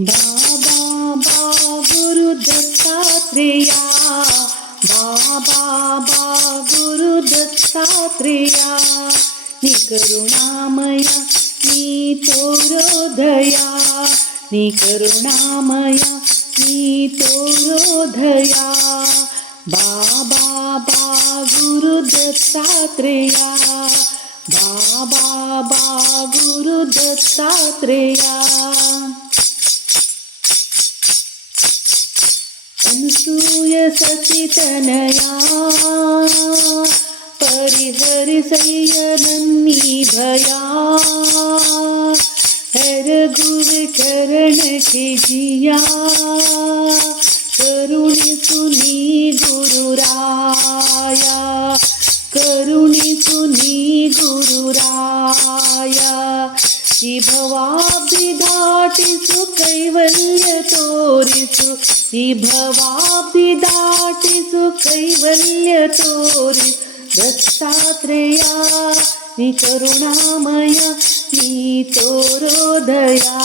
बाबा बा गुरु दत्तात्रेया, बाबा बा गुरु दत्तात्रेया, नी करुणामय नी तोरो दया, नी करुणामय नी तोरो दया. बाबा बा गुरु दत्तात्रेया, बाबा बा गुरु दत्तात्रेया. अनसूय सती तनया, परिहरिसय्य नन्नी भया, हर गुरु चरण के जिया, करुणिसु नी गुरुराया, करुणिसु नी गुरुराया. ಈ ಭವಾಬ್ಧಿ ದಾಟಿಸು ಕೈವಲ್ಯ ತೋರಿಸು, ಈ ಭವಾಬ್ಧಿ ದಾಟಿಸು ಕೈವಲ್ಯ ತೋರಿಸು. ದತ್ತಾತ್ರೇಯ ನೀ ಕರುಣಾಮಯ ನೀ ತೋರೋ ದಯಾ.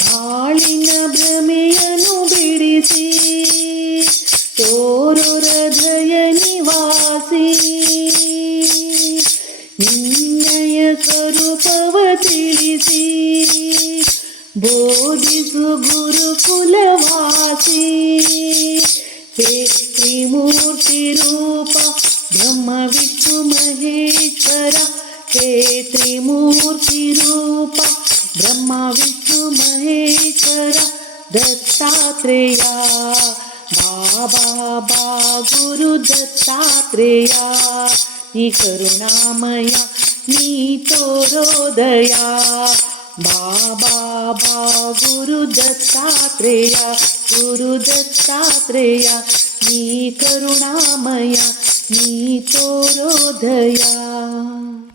ಬಾಳಿನ ಭ್ರಮೆಯನ್ನು ಬಿಡಿಸಿ ತೋರೋ ಹೃದಯ ನಿವಾಸಿ, ನಿನ್ನಯ ಸ್ವರೂಪವ ತಿಳಿಸಿ ಬೋಧಿಸು ಗುರುಕುಲವಾಸಿ. ಹೇ ತ್ರಿಮೂರ್ತಿ ರೂಪ ಬ್ರಹ್ಮ ವಿಷ್ಣು ಮಹೇಶ್ವರ, ಹೇ ತ್ರಿಮೂರ್ತಿ ರೂಪ ಬ್ರಹ್ಮ ವಿಷ್ಣು ಮಹೇಶ್ವರ. ದತ್ತಾತ್ರೇಯ ಬಾಬಾ ಬಾ ಗುರು ದತ್ತಾತ್ರೇಯ, ನೀ ಕರುಣಾಮಯ ನೀ ತೋರೋ ದಯಾ. ಬಾಬಾ ಬಾ ಗುರು ದತ್ತಾತ್ರೇಯ, ಗುರು ದತ್ತಾತ್ರೇಯ, ನೀ ಕರುಣಾಮಯ ನೀ ತೋರೋ ದಯಾ.